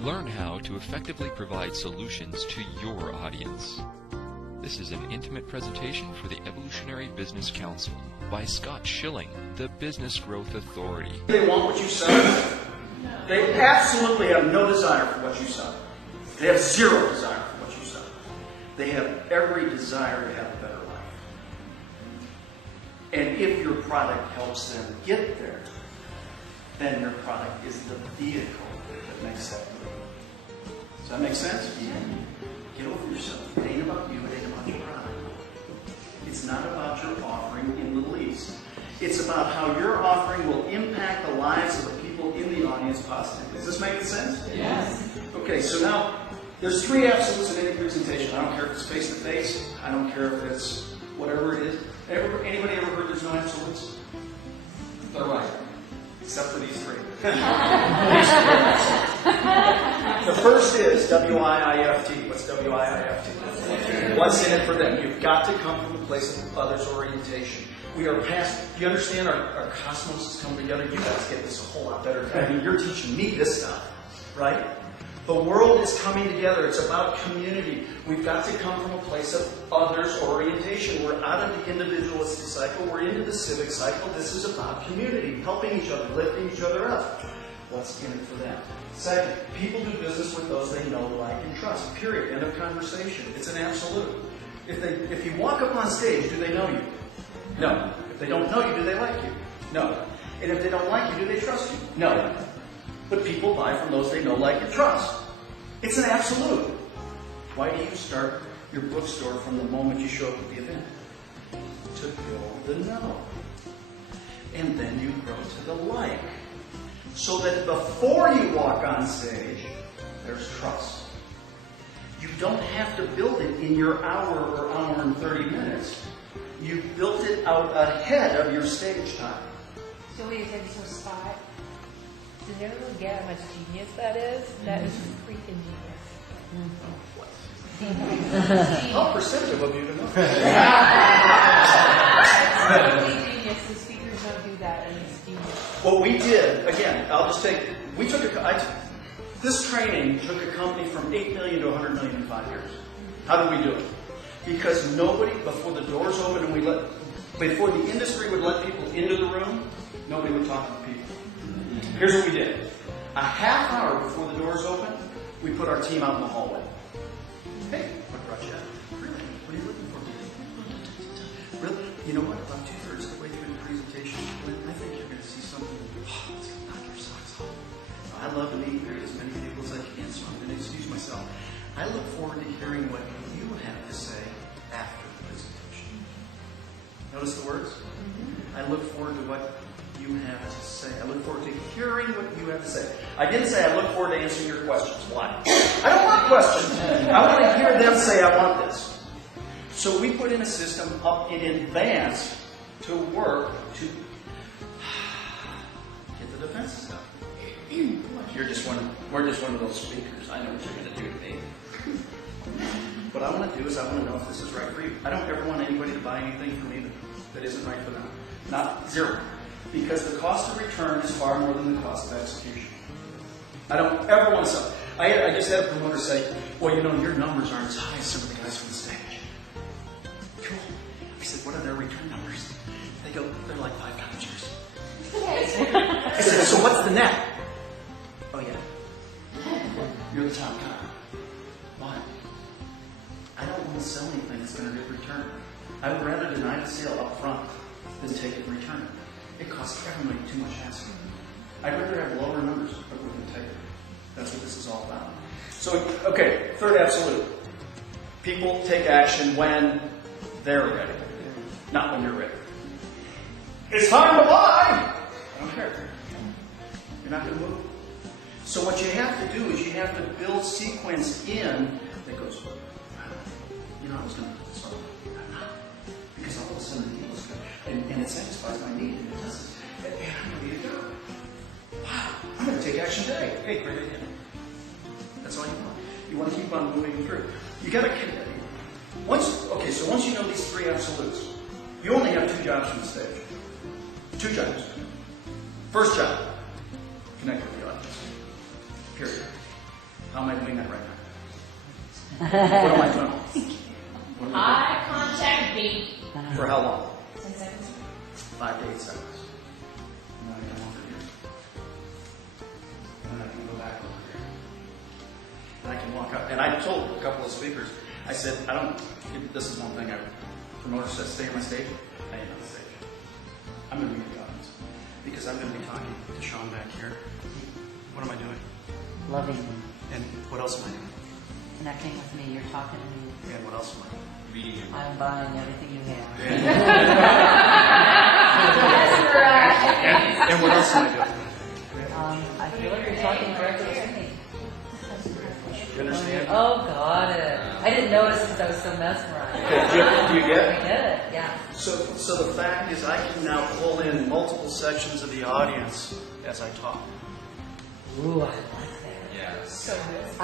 Learn how to effectively provide solutions to your audience. This is an intimate presentation for the Evolutionary Business Council by Scott Schilling, the Business Growth Authority. They want what you sell. They absolutely have no desire for what you sell. They have zero desire for what you sell. They have every desire to have a better life. And if your product helps them get there, then your product is the vehicle that makes that move. Does that make sense? Yeah. Get over yourself. It ain't about you, it ain't about your product. It's not about your offering in the least. It's about how your offering will impact the lives of the people in the audience positively. Does this make sense? Yes. Okay, so now there's three absolutes in any presentation. I don't care if it's face-to-face. I don't care if it's whatever it is. Anybody ever heard there's no absolutes? They're right. Except for these three. The first is WIIFT. What's WIIFT? What's in it for them? You've got to come from a place of others orientation. We are past, do you understand our cosmos has come together? You guys get this a whole lot better. I mean, you're teaching me this stuff, right? The world is coming together. It's about community. We've got to come from a place of others orientation. We're out of the individualistic cycle. We're into the civic cycle. This is about community, helping each other, lifting each other up. What's in it for them? Second, people do business with those they know, like, and trust. Period. End of conversation. It's an absolute. If you walk up on stage, do they know you? No. If they don't know you, do they like you? No. And if they don't like you, do they trust you? No. But people buy from those they know, like, and trust. It's an absolute. Why do you start your bookstore from the moment you show up at the event? To build the know. And then you grow to the like. So that before you walk on stage, there's trust. You don't have to build it in your hour or hour and 30 minutes. You built it out ahead of your stage time. So wait a second, so Scott, does everyone get how much genius that is? That is freaking genius. How perceptive of you to know? Totally genius. The speakers don't do that, and it's genius. What we did, again, I'll just take, this training took a company from 8 million to 100 million in 5 years. How did we do it? Because nobody, before the doors opened and before the industry would let people into the room, nobody would talk to the people. Here's what we did. A half hour before the doors opened, we put our team out in the hallway. Hey, what brought you out? Really? What are you looking for? Really? You know what? About 2/3 of the way through the presentation, I think you're going to see something. Oh, it's going to knock your socks off. I love to meet as many people as I can, so I'm going to excuse myself. I look forward to hearing what you have to say after the presentation. Notice the words? I look forward to what you have to say. I look forward to hearing what you have to say. I didn't say I look forward to answering your questions. Why? I don't want questions. I want to hear them say I want this. So we put in a system up in advance to work to get the defenses up. We're just one of those speakers. I know what you're going to do to me. What I want to do is I want to know if this is right for you. I don't ever want anybody to buy anything from me that isn't right for them. Not zero. Because the cost of return is far more than the cost of execution. I don't ever want to sell. I just had a promoter say, well, you know, your numbers aren't as high as some of the guys from the stage. Cool. I said, what are their return numbers? They go, they're like $5 yours. I said, so what's the net? Oh, yeah. You're the top guy. Why? I don't want to sell anything that's going to get returned. I would rather deny the sale up front than take it in return. It costs everybody too much hassle. I'd rather have lower numbers, but with integrity. That's what this is all about. So, okay, third absolute. People take action when they're ready, not when you're ready. It's time to buy! I don't care. You're not going to move. So what you have to do is you have to build sequence in that goes, you know, I was going to put this on. Because all of a sudden the deal is good. And it satisfies my need, and it doesn't. And I'm ready to go. Wow, I'm going to take action today. Hey, great idea. That's all you want. You want to keep on moving through. You got to once you know these three absolutes, you only have 2 jobs from the stage. 2 jobs. First job, connect with the audience. Period. How am I doing that right now? What am I doing? What am I Eye contact beat. doing? For how long? 10 seconds. 5 to 8 seconds. And then I come over here. And then I can go back over here. And I can walk up. And I told a couple of speakers, I said, this is one thing promoter says, stay on my stage. I ain't on the stage. I'm going to be in the audience. Because I'm going to be talking to Sean back here. What am I doing? Loving you, And what else am I doing? connecting with me, you're talking to me. And what else am I doing? Reading him. I'm buying everything you have. And what else am I doing? I feel like you're talking directly to me. You understand? Oh, got it. I didn't notice because I was so mesmerized. Do you get I it? get it, yeah. So the fact is I can now pull in multiple sections of the audience as I talk. Ooh, I like that. So good.